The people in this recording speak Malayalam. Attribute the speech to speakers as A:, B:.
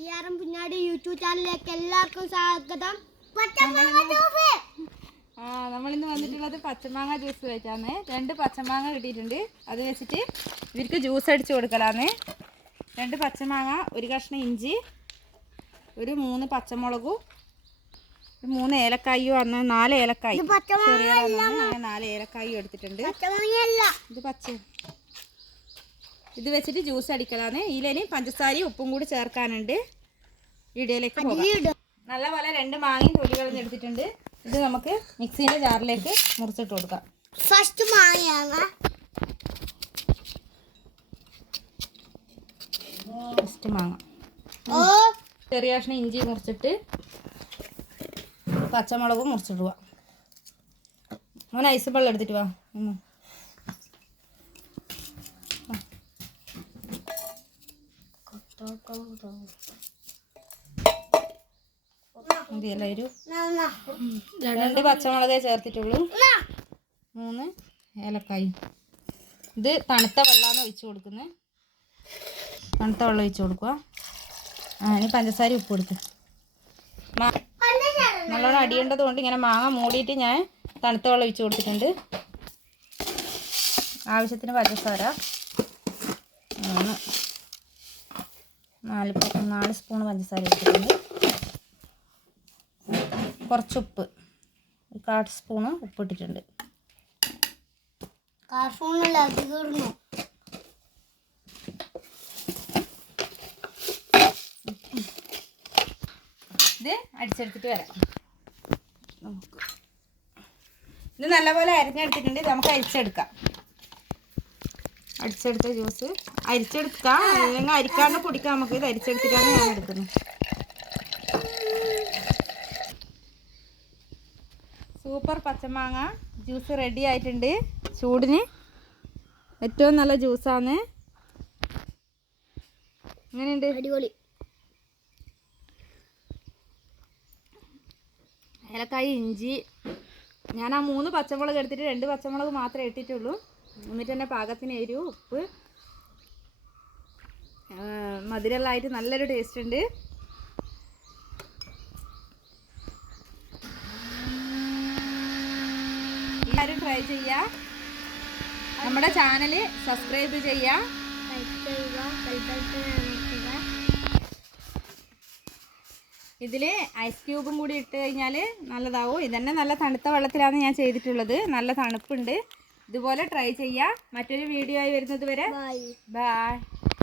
A: പി ആർ എം പിന്നാടി യൂട്യൂബ് ചാനലിലേക്ക് എല്ലാവർക്കും സ്വാഗതം.
B: ആ നമ്മളിന്ന് വന്നിട്ടുള്ളത് പച്ചമാങ്ങ ജ്യൂസ് വെച്ചാണ് രണ്ട് പച്ചമാങ്ങ കിട്ടിയിട്ടുണ്ട്. അത് വെച്ചിട്ട് ഇവർക്ക് ജ്യൂസ് അടിച്ചു കൊടുക്കലാന്ന്. രണ്ട് പച്ചമാങ്ങ ഒരു കഷ്ണം ഇഞ്ചി ഒരു മൂന്ന് പച്ചമുളകും മൂന്ന് ഏലക്കായും വന്ന് നാല് ഏലക്കായി. ചെറിയ നാല് ഏലക്കായും എടുത്തിട്ടുണ്ട്. ഇത് പച്ച ഇത് വെച്ചിട്ട് ജ്യൂസ് അടിക്കലാണ്. ഇതിലിനി പഞ്ചസാരയും ഉപ്പും കൂടി ചേർക്കാനുണ്ട്. ഇടയിലേക്ക് നല്ല പോലെ രണ്ട് മാങ്ങയും തൊലി കളഞ്ഞെടുത്തിട്ടുണ്ട് ഇത് നമുക്ക് മിക്സിന്റെ ജാറിലേക്ക് മുറിച്ചിട്ട് കൊടുക്കാം.
A: ഫസ്റ്റ് മാങ്ങയാണ്.
B: ഫസ്റ്റ് മാങ്ങ. ചെറിയ കഷ്ണം ഇഞ്ചി മുറിച്ചിട്ട് പച്ചമുളകും മുറിച്ചിടുക. മോൻ ഐസ് വെള്ളം എടുത്തിട്ട് വാ. മതിയല്ലോ ഒരു രണ്ട് പച്ചമുളകേ ചേർത്തിട്ടുള്ളൂ. മൂന്ന് ഏലക്കായി. ഇത് തണുത്ത വെള്ളമാണ് ഒഴിച്ചു കൊടുക്കുന്നത് തണുത്ത വെള്ളം ഒഴിച്ചു കൊടുക്കുക. ആ ഇനി പഞ്ചസാര ഉപ്പ് കൊടുക്കുക നല്ലോണം അടിയേണ്ടത് കൊണ്ട് ഇങ്ങനെ മാങ്ങ മൂടിയിട്ട് ഞാൻ തണുത്ത വെള്ളം ഒഴിച്ചു കൊടുത്തിട്ടുണ്ട്. ആവശ്യത്തിന് പഞ്ചസാര. മൂന്ന് നാല് നാല് സ്പൂൺ പഞ്ചസാര ഇട്ടിട്ടുണ്ട്. കുറച്ച് ഉപ്പ് ഒരു കാൽ സ്പൂണ് ഉപ്പ് ഇട്ടിട്ടുണ്ട്. ഇത് അടിച്ചെടുത്തിട്ട് വരാം. നമുക്ക്. ഇത് നല്ലപോലെ അരിഞ്ഞെടുത്തിട്ടുണ്ട്. ഇത് നമുക്ക് അരിച്ചെടുക്കാം. അടിച്ചെടുത്ത ജ്യൂസ്. അരിച്ചെടുക്കാം. അല്ലെങ്കിൽ അരിക്കാണ്ട് കുടിക്കാം നമുക്ക് ഇത് അരിച്ചെടുത്തിട്ടാണ് ഞാൻ എടുക്കുന്നത്. സൂപ്പർ പച്ചമാങ്ങ. ജ്യൂസ് റെഡി ആയിട്ടുണ്ട്. ചൂടിന് ഏറ്റവും നല്ല ജ്യൂസാണ്. എങ്ങനെയുണ്ട്?
A: അടിപൊളി.
B: ഏലക്കായ ഇഞ്ചി. ഞാൻ ആ മൂന്ന് പച്ചമുളക് എടുത്തിട്ട് രണ്ട് പച്ചമുളക് മാത്രമേ ഇട്ടിട്ടുള്ളൂ. എന്നിട്ട് തന്നെ പാകത്തിന് എരിവ് ഉപ്പ് മധുരമുള്ളതായിട്ട് നല്ലൊരു ടേസ്റ്റ് ഉണ്ട്. എല്ലാവരും ട്രൈ ചെയ്യുക നമ്മുടെ ചാനൽ സബ്സ്ക്രൈബ് ചെയ്യുക ഇതിൽ ഐസ് ക്യൂബും കൂടി ഇട്ട് കഴിഞ്ഞാൽ നല്ലതാവും. ഇതന്നെ നല്ല തണുത്ത വെള്ളത്തിലാണ് ഞാൻ ചെയ്തിട്ടുള്ളത്. നല്ല തണുപ്പുണ്ട്. ഇതുപോലെ ട്രൈ ചെയ്യുക മറ്റൊരു വീഡിയോ ആയി വരുന്നത് വരെ. ബൈ